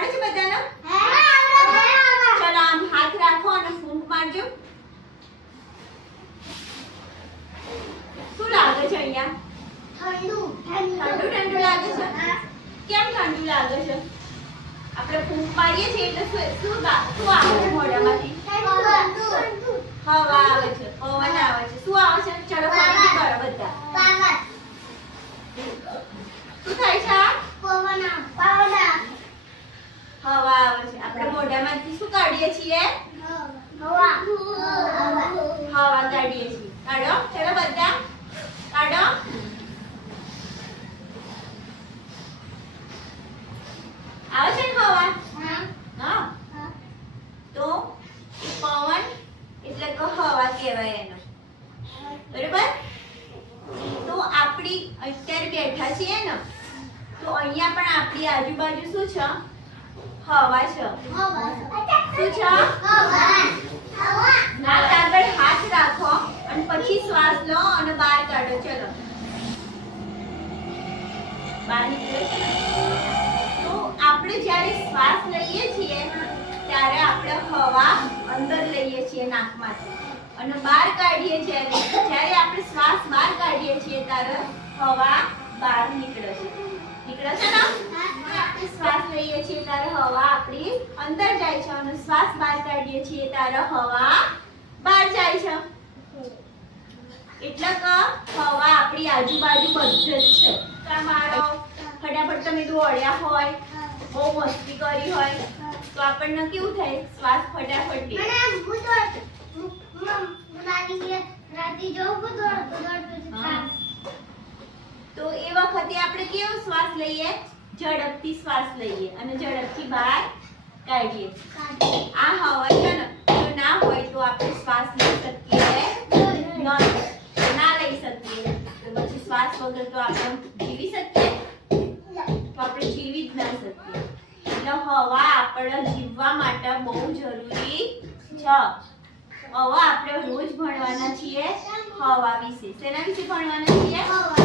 આવડે છે બધાને? શું લાગે છે અહીંયા? ઠંડુ ઠંડુ લાગે છે? કેમ ઠંડુ લાગે છે? આપણે ફૂંક મારીએ છીએ એટલે શું શું આવે છે મોઢામાંથી? હવા આવે છે. આપણે મોઢામાંથી શું કાઢીએ છીએ? હવા કાઢીએ છીએ. કાઢો. ચલો બધા. કાઢો. આવે છે ને હવા? હા. તો પવન એટલે કે હવા કહેવાય એનો. બરોબર? તો આપણી અત્યારે બેઠા છીએ તો અહીંયા પણ આપણી આજુબાજુ શું છે? હવા આપણે જ્યારે શ્વાસ લઈએ છીએ ત્યારે આપણે હવા અંદર લઈએ છીએ નાકમાંથી. અને બહાર કાઢીએ છીએ. જ્યારે આપણે શ્વાસ બહાર કાઢીએ છીએ, ત્યારે હવા બહાર નીકળે છે નીકળે છે ને આપણે શ્વાસ લઈએ છીએ ત્યારે હવા આપણી અંદર જાય છે અને શ્વાસ બહાર કાઢીએ છીએ ત્યારે હવા બહાર જાય છે. એટલે કે હવા આપણી આજુબાજુ બધે જ છે. તમારો ફટાફટ તમે દોડ્યા હોય બહુ મસ્તી કરી હોય તો આપણને કેવું થાય? શ્વાસ ફટાફટ લે. તો એ વખતે આપણે કેવો શ્વાસ લઈએ? ઝડપથી શ્વાસ લઈએ અને ઝડપથી બહાર કાઢીએ. આ હવા છે ને જો ના હોય તો આપણે શ્વાસ લઈ શકીએ ન? લઈ શકીએ. તો પછી શ્વાસ વગર તો આપણે જીવી શકીએ? તો આપણે જીવી જ ના શકીએ. એટલે હવા આપણે જીવવા માટે બહુ જરૂરી છે. હવા આપણે રોજ ભણવાના છીએ હવા વિશે. શેના વિશે ભણવાના છીએ? હવા.